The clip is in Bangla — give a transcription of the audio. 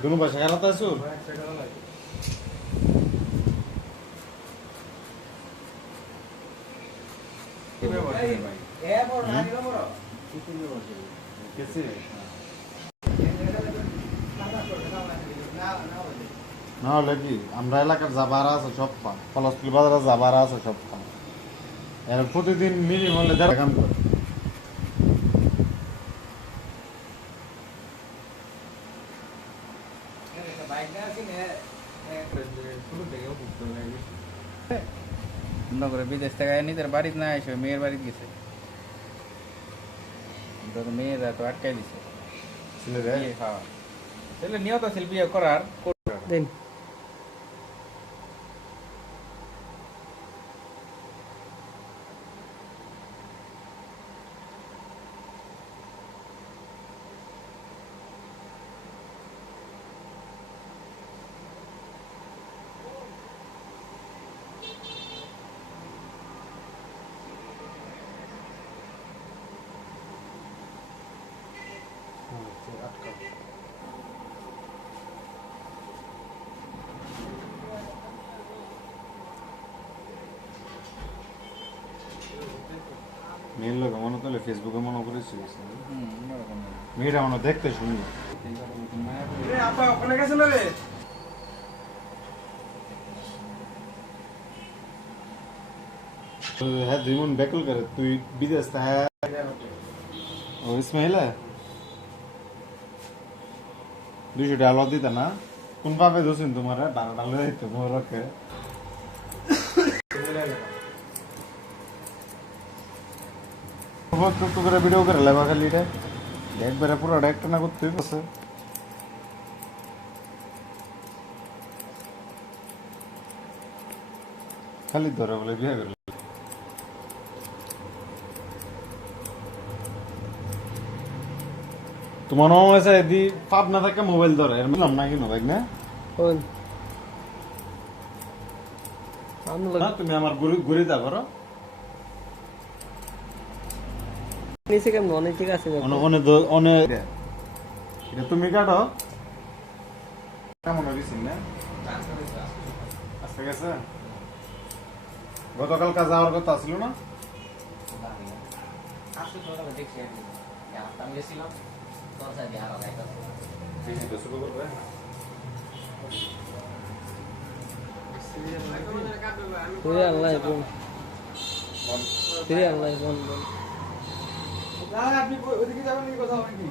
दोनों भाषा খেলাতে আছো না হলে কি আমরা এলাকার যাবারা আছে সব পান পলাশপুর বাজারে যাবারা আছে সব পান এর প্রতিদিন মিনিমাম হলে কাম করে নগরে বিদেশ থেকে নিজের বাড়িতে না এসে মেয়ের বাড়িতে গেছে মেয়েরা তো আটকাই দিছে ছেলে নিয়ত ছিল বিয়ে করার দিন মেয়ের লোক মনে করলে ফেসবুকে মনে করেছিল মেয়েটা মনে দেখতে শুনলো হ্যাঁ দুই মন বেকল করে তুই বিদেশ হ্যাঁ ও ইসমাইল 200 টাকা দিতা না কোন পাবে দোষিন তোমার ডাল ডাল দিতে মোরকে তো করে ভিডিও করে লেবা খালি রে একবারে পুরো একটা না করতে হইছে খালি ধরে বলে বিয়ে করে তোমার মামা এসে দি পাপ না থাকে মোবাইল ধরে এর বললাম না কেন ভাই না কোন না তুমি আমার ঘুরে যা করো নিচে কেমন অনেক ঠিক আছে এটা তুমি কাটো কেমন হয়েছিল না আজকে গেছে গতকাল কাজ যাওয়ার কথা ছিল না আপনি ওইদিকে যাবেন নাকি কথা হবে নাকি